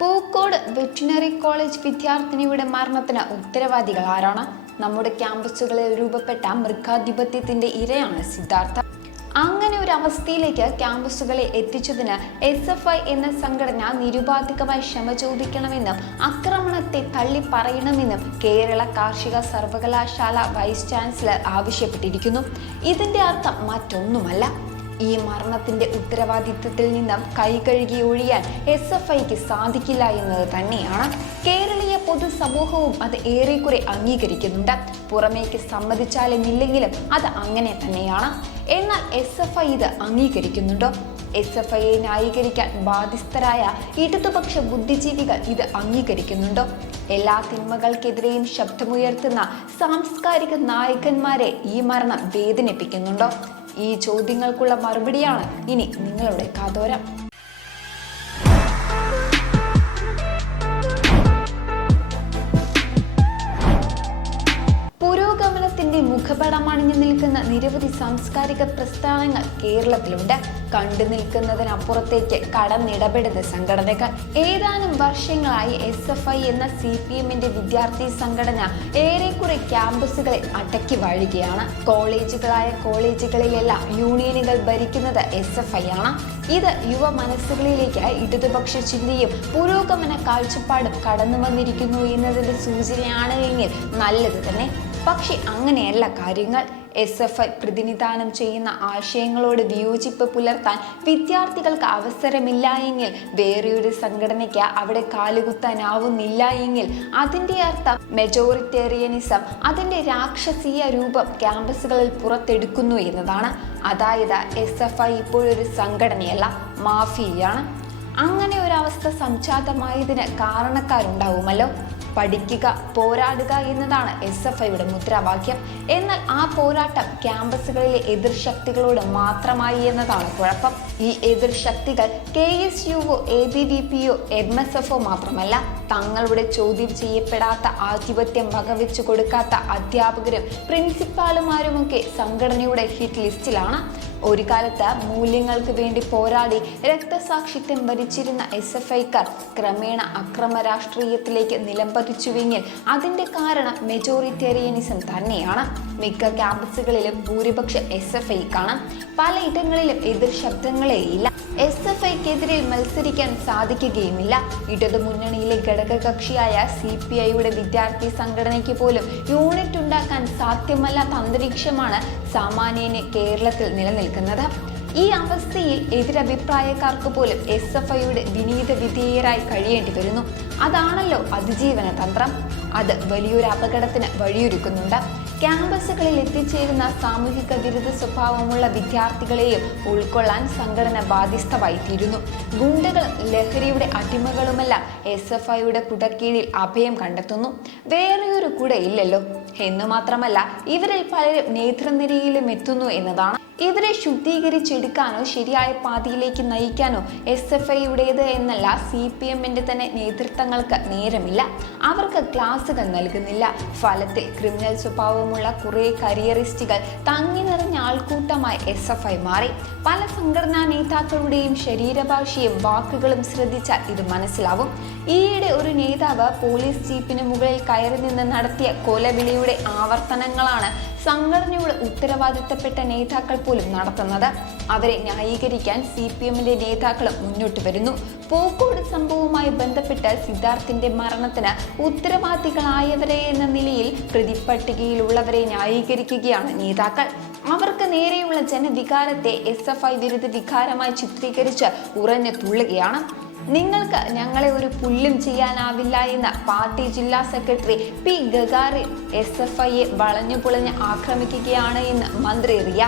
Pookode veterinary college വിദ്യാർത്ഥിനിയുടെ മരണത്തിന് ഉത്തരവാദികൾ ആരാണ്? നമ്മുടെ ക്യാമ്പസുകളിൽ രൂപപ്പെട്ട മൃഗാധിപത്യത്തിന്റെ ഇരയാണ് സിദ്ധാർത്ഥ. അങ്ങനെ ഒരു അവസ്ഥയിലേക്ക് ക്യാമ്പസുകളെ എത്തിച്ചതിന് എസ് എഫ് ഐ എന്ന സംഘടന നിരുപാധികമായി ക്ഷമ ചോദിക്കണമെന്നും ആക്രമണത്തെ തള്ളി പറയണമെന്നും കേരള കാർഷിക സർവകലാശാല വൈസ് ചാൻസലർ ആവശ്യപ്പെട്ടിരിക്കുന്നു. ഇതിന്റെ അർത്ഥം മറ്റൊന്നുമല്ല. ഈ മരണത്തിന്റെ ഉത്തരവാദിത്വത്തിൽ നിന്നും കൈകഴുകി ഒഴിയാൻ എസ് എഫ് ഐക്ക് സാധിക്കില്ല എന്നത് തന്നെയാണ്. കേരളീയ പൊതുസമൂഹവും അത് ഏറെക്കുറെ അംഗീകരിക്കുന്നുണ്ട്. പുറമേക്ക് സമ്മതിച്ചാലും ഇല്ലെങ്കിലും അത് അങ്ങനെ തന്നെയാണ്. എന്നാൽ എസ് എഫ് ഐ ഇത് അംഗീകരിക്കുന്നുണ്ടോ? എസ് എഫ് ഐയെ ന്യായീകരിക്കാൻ ബാധ്യസ്ഥരായ ഇടതുപക്ഷ ബുദ്ധിജീവികൾ ഇത് അംഗീകരിക്കുന്നുണ്ടോ? എല്ലാ തിന്മകൾക്കെതിരെയും ശബ്ദമുയർത്തുന്ന സാംസ്കാരിക നായകന്മാരെ ഈ മരണം വേദനിപ്പിക്കുന്നുണ്ടോ? ഈ ചോദ്യങ്ങൾക്കുള്ള മറുപടിയാണ് ഇനി നിങ്ങളുടെ കാതോരം. പുരോഗമനത്തിന്റെ മുഖപടമണിഞ്ഞു നിൽക്കുന്ന നിരവധി സാംസ്കാരിക പ്രസ്ഥാനങ്ങൾ കേരളത്തിലുണ്ട്. കണ്ടു നിൽക്കുന്നതിനപ്പുറത്തേക്ക് കടന്നിടപെടുന്ന സംഘടനകൾ. ഏതാനും വർഷങ്ങളായി എസ് എഫ് ഐ എന്ന സി പി എമ്മിന്റെ വിദ്യാർത്ഥി സംഘടന ഏറെക്കുറെ ക്യാമ്പസുകളെ അടക്കി വാഴുകയാണ്. കോളേജുകളായ കോളേജുകളിലെല്ലാം യൂണിയനുകൾ ഭരിക്കുന്നത് എസ് എഫ് ഐ ആണ്. ഇത് യുവ മനസ്സുകളിലേക്ക് ഇടതുപക്ഷ ചിന്തയും പുരോഗമന കാഴ്ചപ്പാടും കടന്നു വന്നിരിക്കുന്നു എന്നതിന്റെ സൂചനയാണ് എങ്കിൽ നല്ലത് തന്നെ. പക്ഷെ അങ്ങനെയല്ല കാര്യങ്ങൾ. എസ് എഫ് ഐ പ്രതിനിധാനം ചെയ്യുന്ന ആശയങ്ങളോട് വിയോജിപ്പ് പുലർത്താൻ വിദ്യാർത്ഥികൾക്ക് അവസരമില്ല എങ്കിൽ വേറെയൊരു സംഘടനയ്ക്ക് അവിടെ കാലുകുത്താനാവുന്നില്ല എങ്കിൽ അതിന്റെ അർത്ഥം മെജോറിറ്റേറിയനിസം അതിന്റെ രാക്ഷസീയ രൂപം ക്യാമ്പസുകളിൽ പുറത്തെടുക്കുന്നു എന്നതാണ്. അതായത് എസ് എഫ് ഐ ഇപ്പോഴൊരു സംഘടനയല്ല മാഫിയാണ് അങ്ങനെ ഒരവസ്ഥ സംജാതമായതിന് കാരണക്കാരുണ്ടാവുമല്ലോ. പഠിക്കുക പോരാടുക എന്നതാണ് എസ് എഫ് ഐയുടെ മുദ്രാവാക്യം. എന്നാൽ ആ പോരാട്ടം ക്യാമ്പസുകളിലെ എതിർശക്തികളോട് മാത്രമായി എന്നതാണ് കുഴപ്പം. ഈ എതിർശക്തികൾ കെ എസ് യുവോ എ ബി വി പിയോ എം എസ് എഫോ മാത്രമല്ല തങ്ങളുടെ ചോദ്യം ചെയ്യപ്പെടാത്ത ആധിപത്യം വകവെച്ചു കൊടുക്കാത്ത അധ്യാപകരും പ്രിൻസിപ്പാളുമാരുമൊക്കെ സംഘടനയുടെ ഹിറ്റ് ലിസ്റ്റിലാണ്. ഒരു കാലത്ത് മൂല്യങ്ങൾക്ക് വേണ്ടി പോരാടി രക്തസാക്ഷിത്വം ഭരിച്ചിരുന്ന എസ് എഫ് ഐക്കാർ ക്രമേണ അക്രമ രാഷ്ട്രീയത്തിലേക്ക് നിലംപതിച്ചുവെങ്കിൽ അതിന്റെ കാരണം മെജോറിറ്റേറിയനിസം തന്നെയാണ്. മിക്ക ക്യാമ്പസുകളിലും ഭൂരിപക്ഷ എസ് എഫ് ഐ കാണാം പലയിടങ്ങളിലും എതിർ ശബ്ദങ്ങളേ ഇല്ല. എസ് എഫ് ഐക്കെതിരെ മത്സരിക്കാൻ സാധിക്കുകയുമില്ല. ഇടതു മുന്നണിയിലെ ഘടകകക്ഷിയായ സി പി ഐയുടെ വിദ്യാർത്ഥി സംഘടനയ്ക്ക് പോലും യൂണിറ്റ് ഉണ്ടാക്കാൻ സാധ്യമല്ലാത്ത അന്തരീക്ഷമാണ് സാമാന്യന് കേരളത്തിൽ നിലനിൽക്കുന്നത്. ഈ അവസ്ഥയിൽ എതിരഭിപ്രായക്കാർക്ക് പോലും എസ് എഫ് ഐയുടെ വിനീത വിധേയരായി കഴിയേണ്ടി വരുന്നു. അതാണല്ലോ അതിജീവന തന്ത്രം. അത് വലിയൊരു അപകടത്തിന് വഴിയൊരുക്കുന്നുണ്ട്. ക്യാമ്പസുകളിൽ എത്തിച്ചേരുന്ന സാമൂഹിക വിരുദ്ധ സ്വഭാവമുള്ള വിദ്യാർത്ഥികളെയും ഉൾക്കൊള്ളാൻ സംഘടന ബാധ്യസ്ഥമായി ഗുണ്ടകളും ലഹരിയുടെ അടിമകളുമെല്ലാം എസ് എഫ് ഐയുടെ കുടക്കീഴിൽ അഭയം കണ്ടെത്തുന്നു. വേറെയൊരു കൂടെ ഇല്ലല്ലോ എന്ന് മാത്രമല്ല ഇവരിൽ പലരും നേതൃനിരയിലും എത്തുന്നു എന്നതാണ് ഇവരെ ശുദ്ധീകരിച്ചെടുക്കാനോ ശരിയായ പാതയിലേക്ക് നയിക്കാനോ എസ് എഫ് ഐയുടേത് എന്നല്ല സി പി എമ്മിന്റെ തന്നെ നേതൃത്വങ്ങൾക്ക് നേരമില്ല. അവർക്ക് ക്ലാസുകൾ നൽകുന്നില്ല. ഫലത്തിൽ ക്രിമിനൽ സ്വഭാവമുള്ള കുറേ കരിയറിസ്റ്റുകൾ തങ്ങി നിറഞ്ഞ ആൾക്കൂട്ടമായി എസ് എഫ് ഐ മാറി. പല സംഘടനാ നേതാക്കളുടെയും ശരീരഭാഷയും വാക്കുകളും ശ്രദ്ധിച്ചാൽ ഇത് മനസ്സിലാവും. ഈയിടെ ഒരു നേതാവ് പോലീസ് ജീപ്പിന് മുകളിൽ കയറി നിന്ന് നടത്തിയ കൊലവിളിയുടെ ആവർത്തനങ്ങളാണ് സംഘടനയോട് ഉത്തരവാദിത്തപ്പെട്ട നേതാക്കൾ പോലും നടത്തുന്നത്. അവരെ ന്യായീകരിക്കാൻ സി പി എമ്മിന്റെ നേതാക്കളും മുന്നോട്ട് വരുന്നു. പൂക്കോട് സംഭവവുമായി ബന്ധപ്പെട്ട് സിദ്ധാർത്ഥിന്റെ മരണത്തിന് ഉത്തരവാദികളായവരെ എന്ന നിലയിൽ പ്രതിപ്പട്ടികയിലുള്ളവരെ ന്യായീകരിക്കുകയാണ് നേതാക്കൾ. അവർക്ക് നേരെയുള്ള ജനവികാരത്തെ എസ് എഫ് ഐ വിരുദ്ധ വികാരമായി ചിത്രീകരിച്ച് ഉറഞ്ഞു തുള്ളുകയാണ്. നിങ്ങൾക്ക് ഞങ്ങളെ ഒരു പുല്ലും ചെയ്യാനാവില്ല എന്ന് പാർട്ടി ജില്ലാ secretary P Gagarin S F ഐയെ വളഞ്ഞു പുളഞ്ഞ് ആക്രമിക്കുകയാണ് എന്ന് മന്ത്രി റിയ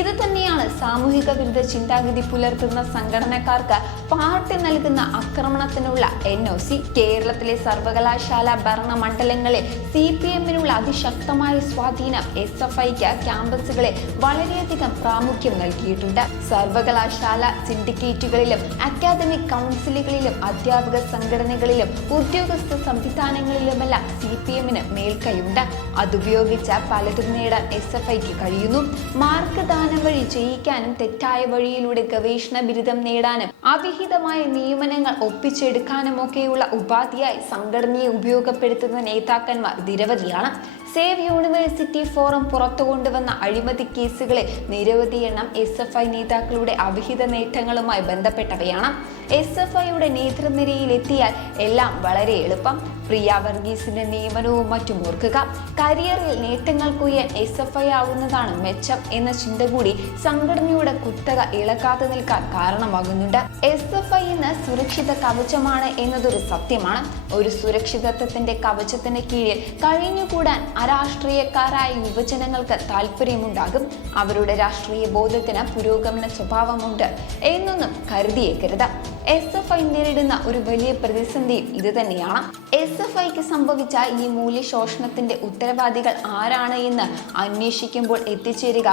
ഇത് തന്നെയാണ് സാമൂഹിക വിരുദ്ധ ചിന്താഗതി പുലർത്തുന്ന സംഘടനക്കാർക്ക് പാർട്ടി നൽകുന്ന ആക്രമണത്തിനുള്ള എൻ ഒ സി കേരളത്തിലെ സർവകലാശാല ഭരണ മണ്ഡലങ്ങളെ സി പി എമ്മിനുള്ള അതിശക്തമായ സ്വാധീനം എസ് എഫ് ഐക്ക് ക്യാമ്പസുകളെ വളരെയധികം പ്രാമുഖ്യം നൽകിയിട്ടുണ്ട്. സർവകലാശാല സിൻഡിക്കേറ്റുകളിലും അക്കാദമിക് കൗൺസിലുകളിലും അധ്യാപക സംഘടനകളിലും ഉദ്യോഗസ്ഥ സംവിധാനങ്ങളിലുമെല്ലാം സി പി എമ്മിന് മേൽക്കൈയുണ്ട്. അതുപയോഗിച്ച് പലതും നേടാൻ എസ് എഫ് ഐക്ക് കഴിയുന്നു. മാർക്ക് ബിരുദദാനം വഴി ജയിക്കാനും തെറ്റായ വഴിയിലൂടെ ഗവേഷണ ബിരുദം നേടാനും അവിഹിതമായ നിയമനങ്ങൾ ഒപ്പിച്ചെടുക്കാനുമൊക്കെയുള്ള ഉപാധിയായി സംഘടനയെ ഉപയോഗപ്പെടുത്തുന്ന നേതാക്കന്മാർ നിരവധിയാണ്. സേവ് യൂണിവേഴ്സിറ്റി ഫോറം പുറത്തു കൊണ്ടുവന്ന അഴിമതി കേസുകളെ നിരവധി എണ്ണം എസ് എഫ് ഐ നേതാക്കളുടെ അവിഹിത നേട്ടങ്ങളുമായി ബന്ധപ്പെട്ടവയാണ്. എസ് എഫ് ഐയുടെ നേതൃനിരയിൽ എത്തിയാൽ എല്ലാം വളരെ എളുപ്പം. പ്രിയ വർഗീസിന്റെ നിയമനവും മറ്റും ഓർക്കുക. കരിയറിൽ നേട്ടങ്ങൾക്കുയരാൻ എസ് എഫ് ഐ ആവുന്നതാണ് മെച്ചം എന്ന ചിന്ത കൂടി സംഘടനയുടെ കുത്തക ഇളക്കാതെ നിൽക്കാൻ കാരണമാകുന്നുണ്ട്. എസ് എഫ് ഐ എന്ന സുരക്ഷിത കവചമാണ് എന്നതൊരു സത്യമാണ്. ഒരു സുരക്ഷിതത്വത്തിന്റെ കവചത്തിന് കീഴിൽ കഴിഞ്ഞുകൂടാൻ അരാഷ്ട്രീയക്കാരായ യുവജനങ്ങൾക്ക് താല്പര്യമുണ്ടാകും അവരുടെ രാഷ്ട്രീയ ബോധത്തിന് പുരോഗമന സ്വഭാവമുണ്ട് എന്നൊന്നും കരുതിയേക്കരുത്. എസ് എഫ് ഐ നേരിടുന്ന ഒരു വലിയ പ്രതിസന്ധിയും ഇത് തന്നെയാണ്. എസ് എഫ് ഐക്ക് സംഭവിച്ച ഈ മൂല്യശോഷണത്തിന്റെ ഉത്തരവാദികൾ ആരാണ് എന്ന് അന്വേഷിക്കുമ്പോൾ എത്തിച്ചേരുക.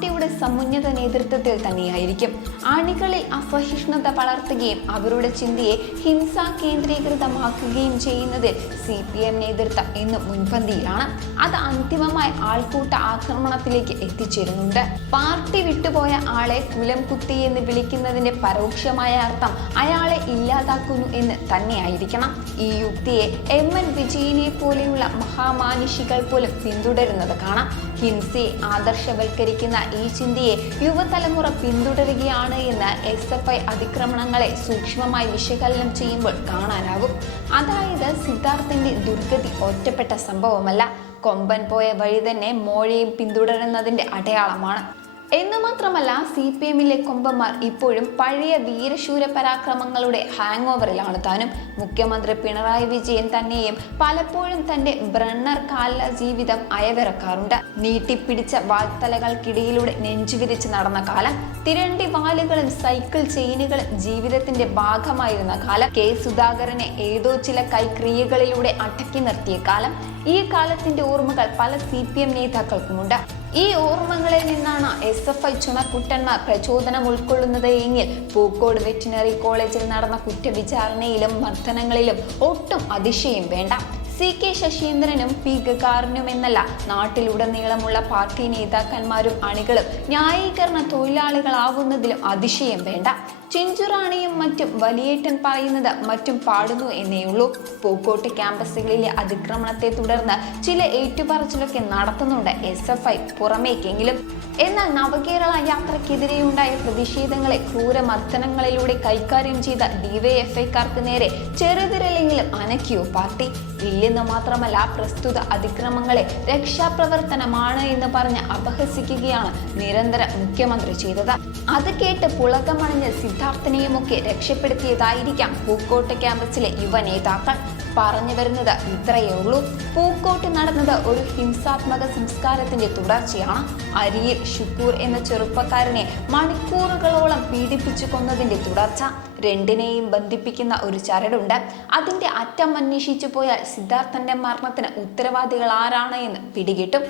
പാർട്ടിയുടെ സമുന്നത നേതൃത്വത്തിൽ തന്നെയായിരിക്കും. അണികളിൽ അസഹിഷ്ണുത വളർത്തുകയും അവരുടെ ചിന്തയെ ഹിംസാ കേന്ദ്രീകൃതമാക്കുകയും ചെയ്യുന്നതിൽ സി പി എം നേതൃത്വം ഇന്ന് മുൻപന്തിയിലാണ്. അത് അന്തിമമായി ആൾക്കൂട്ട ആക്രമണത്തിലേക്ക് എത്തിച്ചേരുന്നുണ്ട്. പാർട്ടി വിട്ടുപോയ ആളെ കുലം കുത്തി എന്ന് വിളിക്കുന്നതിന്റെ പരോക്ഷമായ അർത്ഥം അയാളെ ഇല്ലാതാക്കുന്നു എന്ന് തന്നെയായിരിക്കണം. ഈ യുക്തിയെ എം എൻ വിജയനെ പോലെയുള്ള മഹാമാനുഷികൾ പോലും പിന്തുടരുന്നത് കാണാം. ഹിംസയെ ആദർശവൽക്കരിക്കുന്ന ഈ ചിന്തയെ യുവതലമുറ പിന്തുടരുകയാണ് എന്ന് എസ് എഫ് ഐ അതിക്രമണങ്ങളെ സൂക്ഷ്മമായി വിശകലനം ചെയ്യുമ്പോൾ കാണാനാകും. അതായത് സിദ്ധാർത്ഥിന്റെ ദുർഗതി ഒറ്റപ്പെട്ട സംഭവമല്ല. കൊമ്പൻ പോയ വഴി തന്നെ മോഴയും പിന്തുടരുന്നതിന്റെ അടയാളമാണ്. എന്ന് മാത്രമല്ല സി പി എമ്മിലെ കൊമ്പന്മാർ ഇപ്പോഴും പഴയ വീരശൂര പരാക്രമങ്ങളുടെ ഹാങ് ഓവറിലാണ് താനും മുഖ്യമന്ത്രി പിണറായി വിജയൻ തന്നെയും പലപ്പോഴും തന്റെ ബ്രണ്ണർ കാല ജീവിതം അയവിറക്കാറുണ്ട്. നീട്ടിപ്പിടിച്ച വാൽത്തലകൾക്കിടയിലൂടെ നെഞ്ചുവിരിച്ച് നടന്ന കാലം തിരണ്ടി വാലുകളും സൈക്കിൾ ചെയിനുകളും ജീവിതത്തിന്റെ ഭാഗമായിരുന്ന കാലം കെ സുധാകരനെ ഏതോ ചില കൈക്രിയകളിലൂടെ അടക്കി നിർത്തിയ കാലം ഈ കാലത്തിന്റെ ഓർമ്മകൾ പല സി പി എം നേതാക്കൾക്കുമുണ്ട്. ഈ ഓർമ്മകളിൽ നിന്നാണ് എസ് എഫ് ഐ ചുണക്കുട്ടന്മാർ പ്രചോദനം ഉൾക്കൊള്ളുന്നത് എങ്കിൽ പൂക്കോട് വെറ്റിനറി കോളേജിൽ നടന്ന കുറ്റവിചാരണയിലും മർദ്ദനങ്ങളിലും ഒട്ടും അതിശയം വേണ്ട. സി കെ ശശീന്ദ്രനും പി ഗകാറിനും എന്നല്ല നാട്ടിലുടനീളമുള്ള പാർട്ടി നേതാക്കന്മാരും അണികളും ന്യായീകരണ തൊഴിലാളികളാവുന്നതിലും അതിശയം വേണ്ട. ചിഞ്ചുറാണിയും മറ്റും വലിയേറ്റൻ പറയുന്നത് മറ്റും പാടുന്നു എന്നേയുള്ളൂ. പൂക്കോട്ട് ക്യാമ്പസുകളിലെ അതിക്രമണത്തെ തുടർന്ന് ചില ഏറ്റുപറച്ചിലൊക്കെ നടത്തുന്നുണ്ട് എസ് എഫ് ഐ പുറമേക്കെങ്കിലും. എന്നാൽ നവകേരള യാത്രയ്ക്കെതിരെയുണ്ടായ പ്രതിഷേധങ്ങളെ ക്രൂരമർദ്ദനങ്ങളിലൂടെ കൈകാര്യം ചെയ്ത ഡിവൈഎഫ്ഐക്കാർക്ക് നേരെ ചെറുതിരലെങ്കിലും അനക്കിയോ പാർട്ടി? ഇല്ലെന്ന് മാത്രമല്ല പ്രസ്തുത അതിക്രമങ്ങളെ രക്ഷാപ്രവർത്തനമാണ് എന്ന് പറഞ്ഞ് അപഹസിക്കുകയാണ് നിരന്തരം മുഖ്യമന്ത്രി ചെയ്തത്. അത് കേട്ട് പുളകമണിഞ്ഞ് സിദ്ധാർത്ഥനെയുമൊക്കെ രക്ഷപ്പെടുത്തിയതായിരിക്കാം പൂക്കോട്ട് ക്യാമ്പസിലെ യുവ നേതാക്കൾ. പറഞ്ഞു വരുന്നത് ഇത്രയേ ഉള്ളൂ. പൂക്കോട്ട് നടന്നത് ഒരു ഹിംസാത്മക സംസ്കാരത്തിന്റെ തുടർച്ചയാണ്. അരിയിൽ ഷുക്കൂർ എന്ന ചെറുപ്പക്കാരനെ മണിക്കൂറുകളോളം പീഡിപ്പിച്ചു കൊന്നതിന്റെ തുടർച്ച രണ്ടിനെയും ബന്ധിപ്പിക്കുന്ന ഒരു ചരടുണ്ട്. അതിന്റെ അറ്റം അന്വേഷിച്ചു പോയാൽ സിദ്ധാർത്ഥന്റെ മരണത്തിന് ഉത്തരവാദികൾ ആരാണ് എന്ന് പിടികിട്ടും.